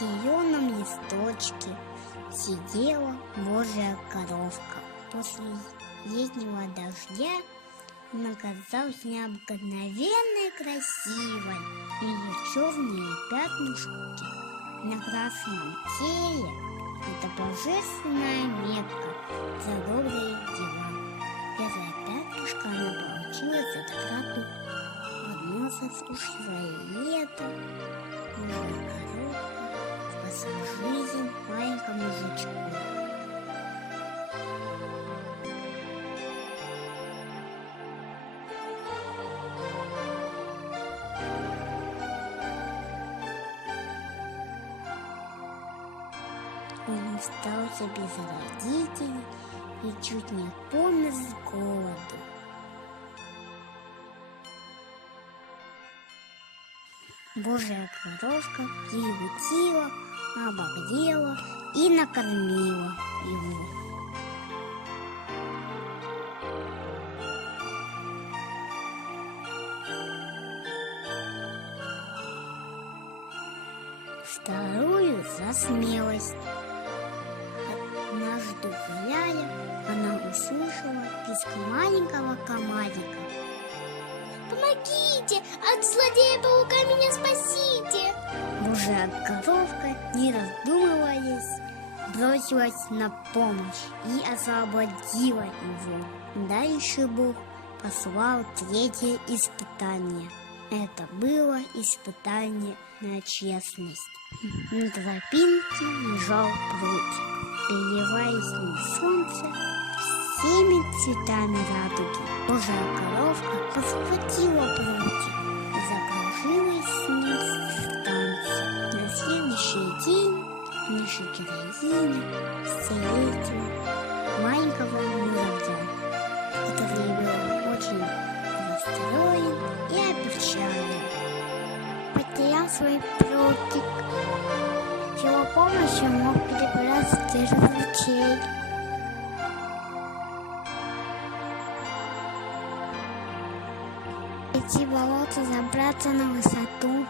зеленом листочке сидела Божья коровка. После летнего дождя она казалась необыкновенно красивой. Ее черные пятнышки на красном теле — это божественная метка за добрые дела. Первое пятнышко она получила за доброту. Одно засушливое лето Божья коровка спасла жизнь маленькому жучку. Он остался без родителей и чуть не помер с голоду. Божья коровка приютила, обогрела и накормила его. Вторую за смелость. Однажды гуляя, она услышала писк маленького комарика. Помогите! От злодея-паука меня спасите! Божья коровка, не раздумываясь, бросилась на помощь и освободила его. Дальше Бог послал третье испытание. Это было испытание на честность. На тропинке лежал прутик, переливаясь на солнце всеми цветами радуги. Божья коровка подхватила прутик и закружилась с ним в танце. На следующий день наша героиня встретила маленького муравья, который был очень расстроен и опечален. Потерял свой прутик. С его помощью мог перебраться через ручей. Идти в болото, забраться на высоту.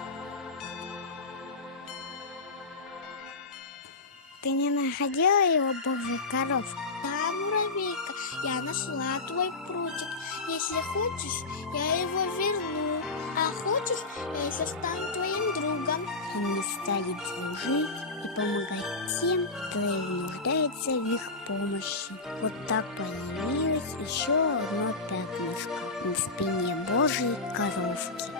Ты не находила его, Божья коровка? Да, муравейка, я нашла твой прутик. Если хочешь, я его верну. А хочешь, я еще стану твоим другом. Они стали дружить и помогать тем, кто нуждается в их помощи. Вот так появилось еще одно пятнышко на спине Божьей коровки.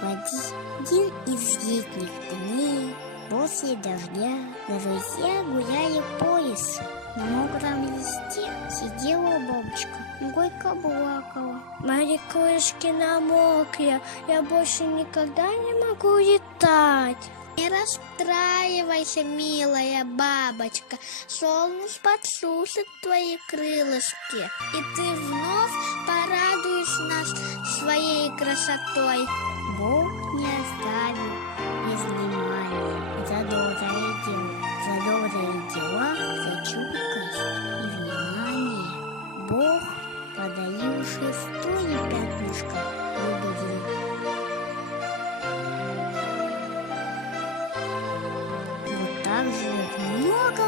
В один из летних дней после дождя друзья гуляли по лесу. На мокром листе сидела бабочка, горько плакала. Мои крылышки намокли, я больше никогда не могу летать. Не расстраивайся, милая бабочка, солнце подсушит твои крылышки, и ты вновь порадуешь нас своей красотой. Бог не оставил без внимания за добрые дела, за чуткость и внимание. Бог подарил шестое пятнышко любви. Вот так же много